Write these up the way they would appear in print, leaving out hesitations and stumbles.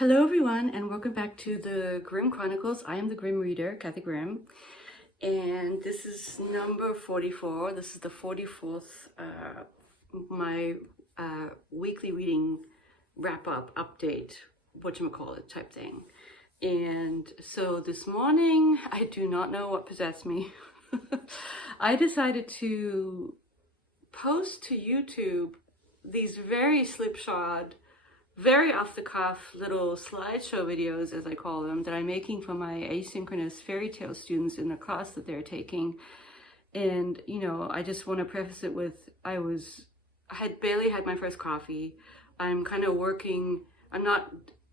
Hello everyone, and welcome back to the Grimm Chronicles. I am the Grimm reader, Kathy Grimm, and this is number 44. This is the 44th, my weekly reading wrap-up, update, whatchamacallit type thing. And so this morning, I do not know what possessed me. I decided to post to YouTube these very slipshod, very off-the-cuff little slideshow videos, as I call them, that I'm making for my asynchronous fairy tale students in the class that they're taking. And, you know, I just want to preface it with, I had barely had my first coffee. I'm kind of working, I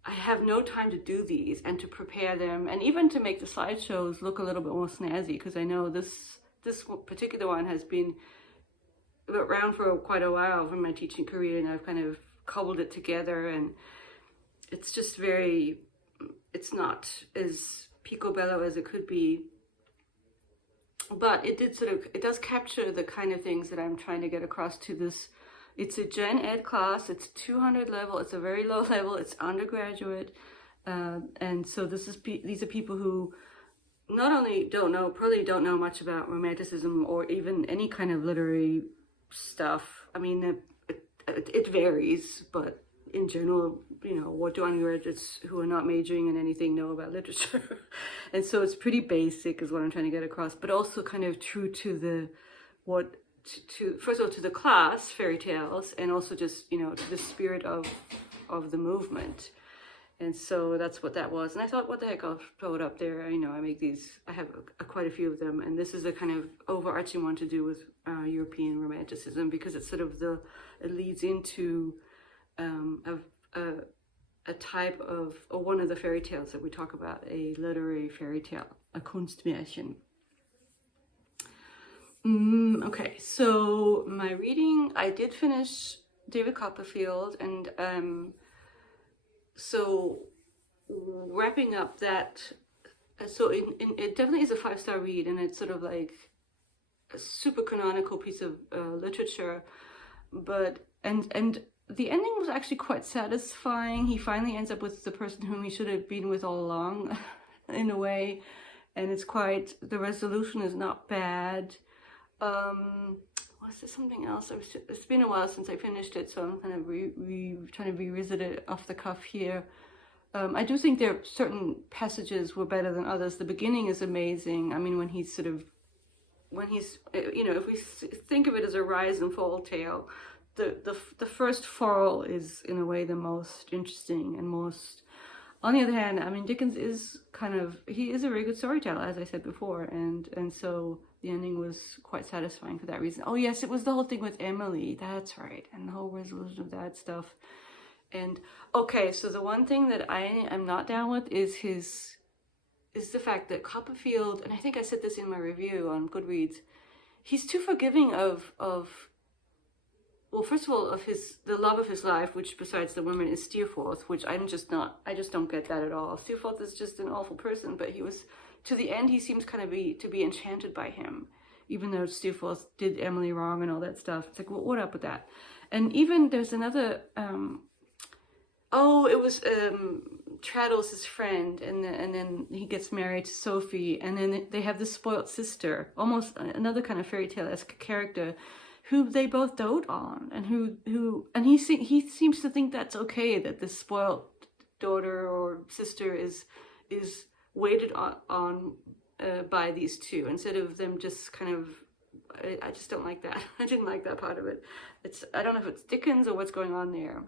have no time to do these and to prepare them, and even to make the slideshows look a little bit more snazzy, because I know this particular one has been around for quite a while from my teaching career, and I've kind of cobbled it together, and it's just it's not as picobello as it could be, but it does capture the kind of things that I'm trying to get across to this. It's a gen ed class, it's 200 level, it's a very low level, it's undergraduate, and so these are people who not only probably don't know much about romanticism or even any kind of literary stuff. I mean, it varies, but in general, you know, what do undergraduates who are not majoring in anything know about literature? And so it's pretty basic is what I'm trying to get across, but also kind of true to first of all, to the class, fairy tales, and also just, you know, to the spirit of the movement. And so that's what that was. And I thought, what the heck, I'll throw it up there. You know, I have quite a few of them, and this is a kind of overarching one to do with European romanticism, because it's sort of it leads into a type of, or one of the fairy tales that we talk about, a literary fairy tale, a Kunstmärchen. Okay, so my reading, I did finish David Copperfield, and so wrapping up that, so it definitely is a 5-star read, and it's sort of like a super canonical piece of literature, but and the ending was actually quite satisfying. He finally ends up with the person whom he should have been with all along, in a way, and the resolution is not bad. Was there something else? It's been a while since I finished it, so I'm kind of trying to revisit it off the cuff here. I do think there are certain passages were better than others. The beginning is amazing. I mean, when he's, you know, if we think of it as a rise and fall tale, the first fall is in a way the most interesting and most. On the other hand, I mean, Dickens is he is a very good storyteller, as I said before, and so the ending was quite satisfying for that reason. Oh yes, it was the whole thing with Emily, that's right, and the whole resolution of that stuff. And okay, so the one thing that I am not down with is the fact that Copperfield, and I think I said this in my review on Goodreads, he's too forgiving of well, first of all, of the love of his life, which besides the woman is Steerforth, which I just don't get that at all. Steerforth is just an awful person, but to the end, he seems kind of to be enchanted by him, even though Steerforth did Emily wrong and all that stuff. It's like, well, what up with that? And even there's another, it was Traddles, his friend, and then he gets married to Sophie, and then they have this spoilt sister, almost another kind of fairy tale-esque character, who they both dote on, and he seems to think that's okay, that this spoiled daughter or sister is waited on by these two, instead of them just kind of. I just don't like that. I didn't like that part of it. I don't know if it's Dickens or what's going on there.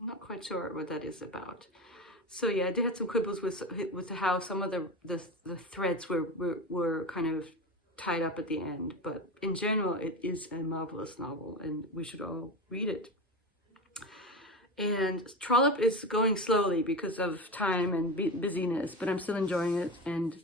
I'm not quite sure what that is about. So yeah, I did have some quibbles with how some of the threads were kind of tied up at the end, but in general it is a marvelous novel and we should all read it. And Trollope is going slowly because of time and busyness, but I'm still enjoying it. And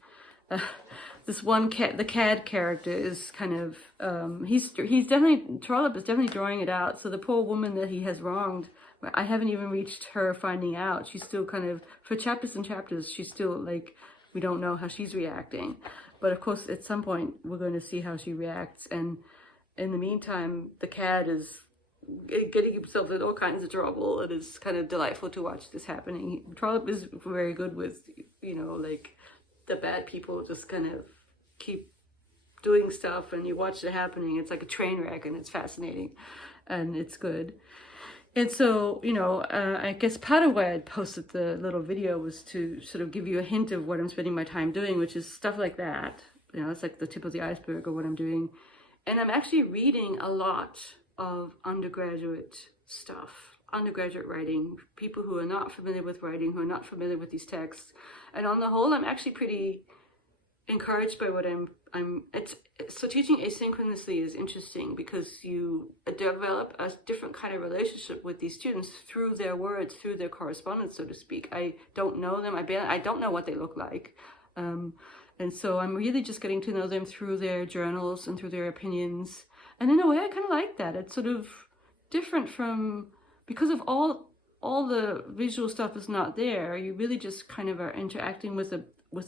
this one the cad character is kind of Trollope is definitely drawing it out. So the poor woman that he has wronged, I haven't even reached her finding out. She's still kind of, for chapters and chapters, she's still like, we don't know how she's reacting. But of course, at some point, we're going to see how she reacts. And in the meantime, the cad is getting himself in all kinds of trouble. It is kind of delightful to watch this happening. Trollope is very good with, like the bad people just kind of keep doing stuff and you watch it happening. It's like a train wreck and it's fascinating and it's good. And so, I guess part of why I posted the little video was to sort of give you a hint of what I'm spending my time doing, which is stuff like that. It's like the tip of the iceberg of what I'm doing. And I'm actually reading a lot of undergraduate stuff, undergraduate writing, people who are not familiar with writing, who are not familiar with these texts. And on the whole, I'm actually pretty encouraged by what so teaching asynchronously is interesting because you develop a different kind of relationship with these students through their words, through their correspondence, so to speak. I don't know them. I don't know what they look like. And so I'm really just getting to know them through their journals and through their opinions. And in a way, I kind of like that. It's sort of different from, because of all the visual stuff is not there, you really just kind of are interacting with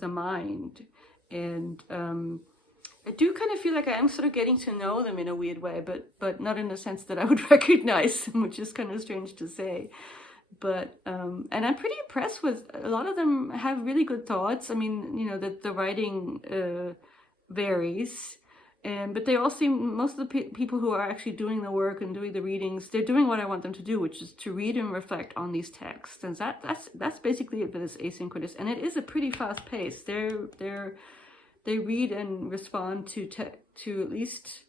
a mind. And I do kind of feel like I am sort of getting to know them in a weird way, but not in the sense that I would recognize them, which is kind of strange to say. But and I'm pretty impressed with a lot of them have really good thoughts. I mean, that the writing varies, but they all seem, most of the people who are actually doing the work and doing the readings, they're doing what I want them to do, which is to read and reflect on these texts. And that's basically it for this asynchronous, and it is a pretty fast pace. They read and respond to at least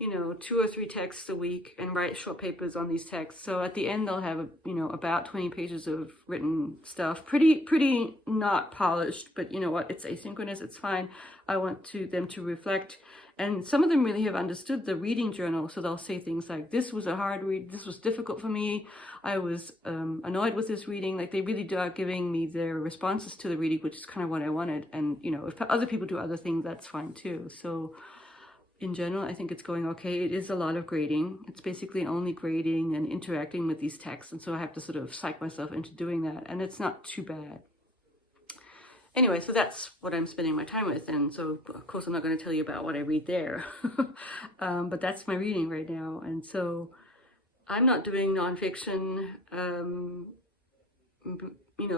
2 or 3 texts a week and write short papers on these texts. So at the end they'll have about 20 pages of written stuff, pretty not polished, but you know what, it's asynchronous, it's fine. I want them to reflect, and some of them really have understood the reading journal. So they'll say things like, this was a hard read, this was difficult for me, I was annoyed with this reading. Like, they really are giving me their responses to the reading, which is kind of what I wanted. And if other people do other things, that's fine too. So in general, I think it's going okay. It is a lot of grading. It's basically only grading and interacting with these texts. And so I have to sort of psych myself into doing that. And it's not too bad. Anyway, so that's what I'm spending my time with. And so, of course, I'm not going to tell you about what I read there. But that's my reading right now. And so I'm not doing nonfiction,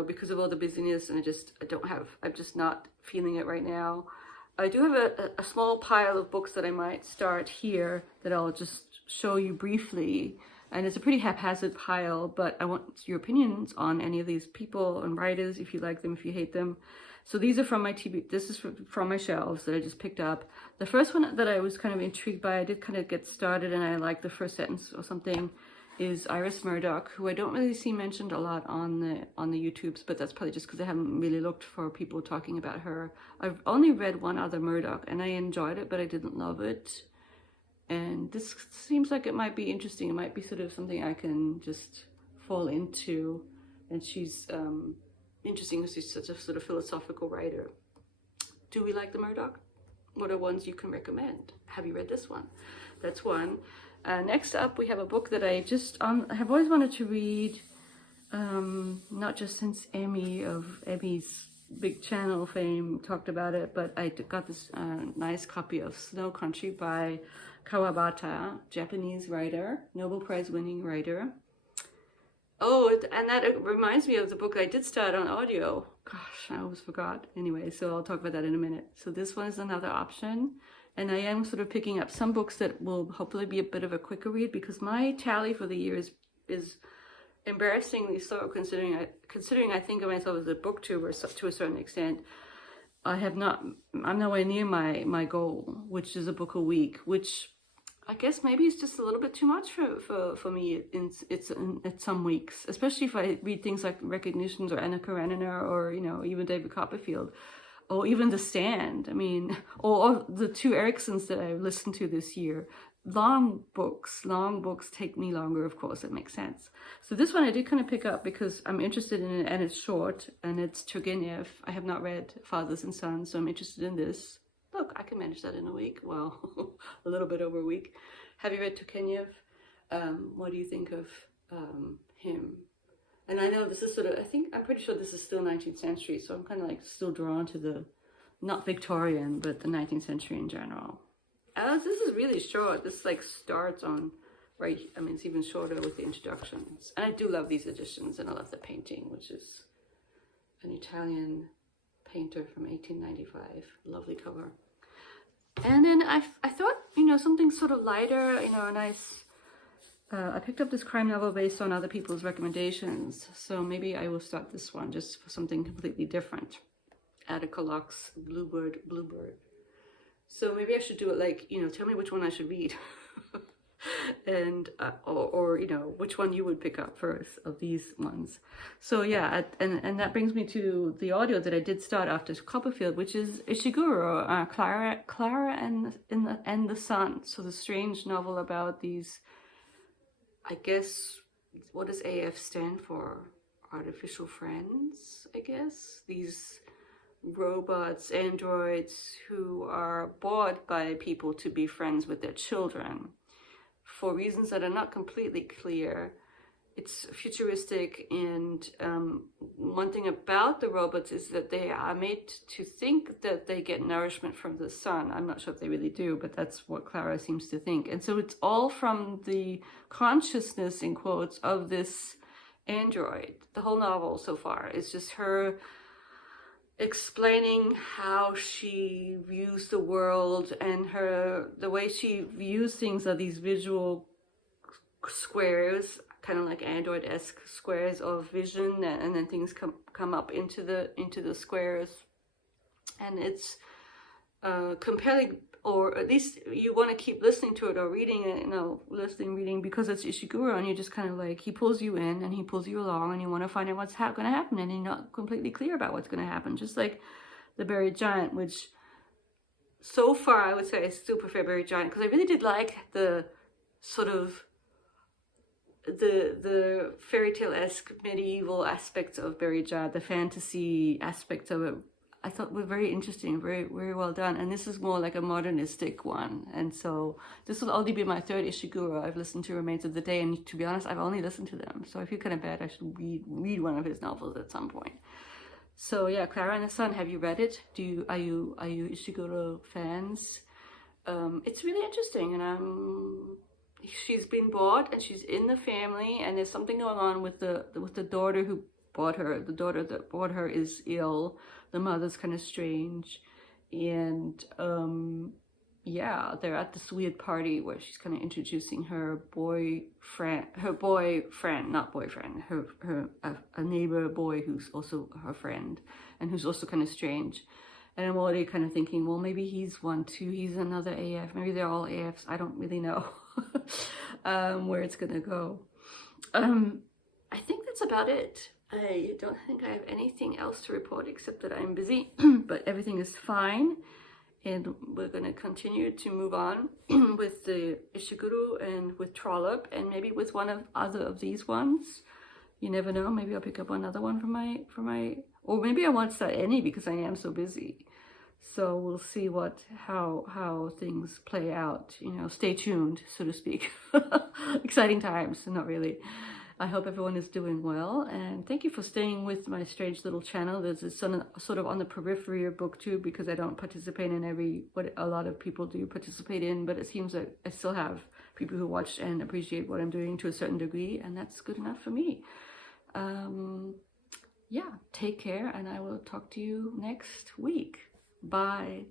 because of all the busyness. And I'm just not feeling it right now. I do have a small pile of books that I might start here that I'll just show you briefly. And it's a pretty haphazard pile, but I want your opinions on any of these people and writers, if you like them, if you hate them. So these are from this is from my shelves that I just picked up. The first one that I was kind of intrigued by, I did kind of get started and I liked the first sentence or something, is Iris Murdoch, who I don't really see mentioned a lot on the YouTubes, but that's probably just because I haven't really looked for people talking about her. I've only read one other Murdoch and I enjoyed it, but I didn't love it. And this seems like it might be interesting. It might be sort of something I can just fall into. And she's interesting because she's such a sort of philosophical writer. Do we like the Murdoch? What are ones you can recommend? Have you read this one? That's one. Next up, we have a book that I have always wanted to read, not just since Emmy's big channel fame talked about it, but I got this nice copy of Snow Country by Kawabata, Japanese writer, Nobel Prize winning writer. Oh, and that reminds me of the book I did start on audio. Gosh, I almost forgot. Anyway, so I'll talk about that in a minute. So this one is another option. And I am sort of picking up some books that will hopefully be a bit of a quicker read, because my tally for the year is embarrassingly slow, considering I think of myself as a booktuber to a certain extent. I'm nowhere near my goal, which is a book a week, which I guess maybe it's just a little bit too much for me at some weeks, especially if I read things like Recognitions or Anna Karenina or, even David Copperfield. Or even The Stand, or the 2 Ericksons that I've listened to this year. Long books take me longer, of course, it makes sense. So this one I did kind of pick up because I'm interested in it, and it's short, and it's Turgenev. I have not read Fathers and Sons, so I'm interested in this. Look, I can manage that in a week. Well, a little bit over a week. Have you read Turgenev? What do you think of him? And I know this is I'm pretty sure this is still 19th century, so I'm kind of like still drawn to the, not Victorian, but the 19th century in general. This is really short. This starts on right, I mean, it's even shorter with the introductions. And I do love these editions, and I love the painting, which is an Italian painter from 1895. Lovely cover. And then I thought, you know, something sort of lighter, you know, a nice, I picked up this crime novel based on other people's recommendations. So maybe I will start this one just for something completely different. Attica Locke's Bluebird. So maybe I should do it like, you know, tell me which one I should read. And or you know, which one you would pick up first of these ones. So yeah, and that brings me to the audio that I did start after Copperfield, which is Ishiguro, Clara and the Sun. So the strange novel about these, I guess, what does AF stand for? Artificial friends, I guess. These robots, androids who are bought by people to be friends with their children. For reasons that are not completely clear. It's futuristic, and one thing about the robots is that they are made to think that they get nourishment from the sun. I'm not sure if they really do, but that's what Clara seems to think. And so it's all from the consciousness, in quotes, of this android. The whole novel so far is just her explaining how she views the world, and the way she views things are these visual squares, kind of like android-esque squares of vision, and then things come up into the squares, and it's compelling, or at least you want to keep listening to it or reading it, you know, reading, because it's Ishiguro, and you just kind of like, he pulls you in and he pulls you along, and you want to find out what's going to happen, and you're not completely clear about what's going to happen. Just like The Buried Giant, which so far I would say I still prefer Buried Giant, because I really did like the sort of the fairy tale-esque medieval aspects of Buried Giant, the fantasy aspects of it. I thought were very interesting, very, very well done. And this is more like a modernistic one. And so this will only be my third Ishiguro. I've listened to Remains of the Day, and to be honest, I've only listened to them. So I feel kind of bad. I should read one of his novels at some point. So yeah, Clara and the Sun, have you read it? Are you Ishiguro fans? It's really interesting, and she's been bought, and she's in the family, and there's something going on with the daughter who bought her. The daughter that bought her is ill. The mother's kind of strange, and yeah, they're at this weird party where she's kind of introducing her boyfriend, not boyfriend, a neighbor boy who's also her friend, and who's also kind of strange. And I'm already kind of thinking, well, maybe he's one too. He's another AF. Maybe they're all AFs. I don't really know where it's gonna go. I think that's about it. I don't think I have anything else to report except that I'm busy, but everything is fine. And we're going to continue to move on with the Ishiguro and with Trollop, and maybe with one of other of these ones. You never know. Maybe I'll pick up another one for my, or maybe I won't start any because I am so busy. So we'll see how things play out. You know, stay tuned, so to speak. Exciting times, not really. I hope everyone is doing well, and thank you for staying with my strange little channel. There's this sort of on the periphery of booktube, because I don't participate in what a lot of people do participate in, but it seems that I still have people who watch and appreciate what I'm doing to a certain degree, and that's good enough for me. Yeah, take care, and I will talk to you next week. Bye.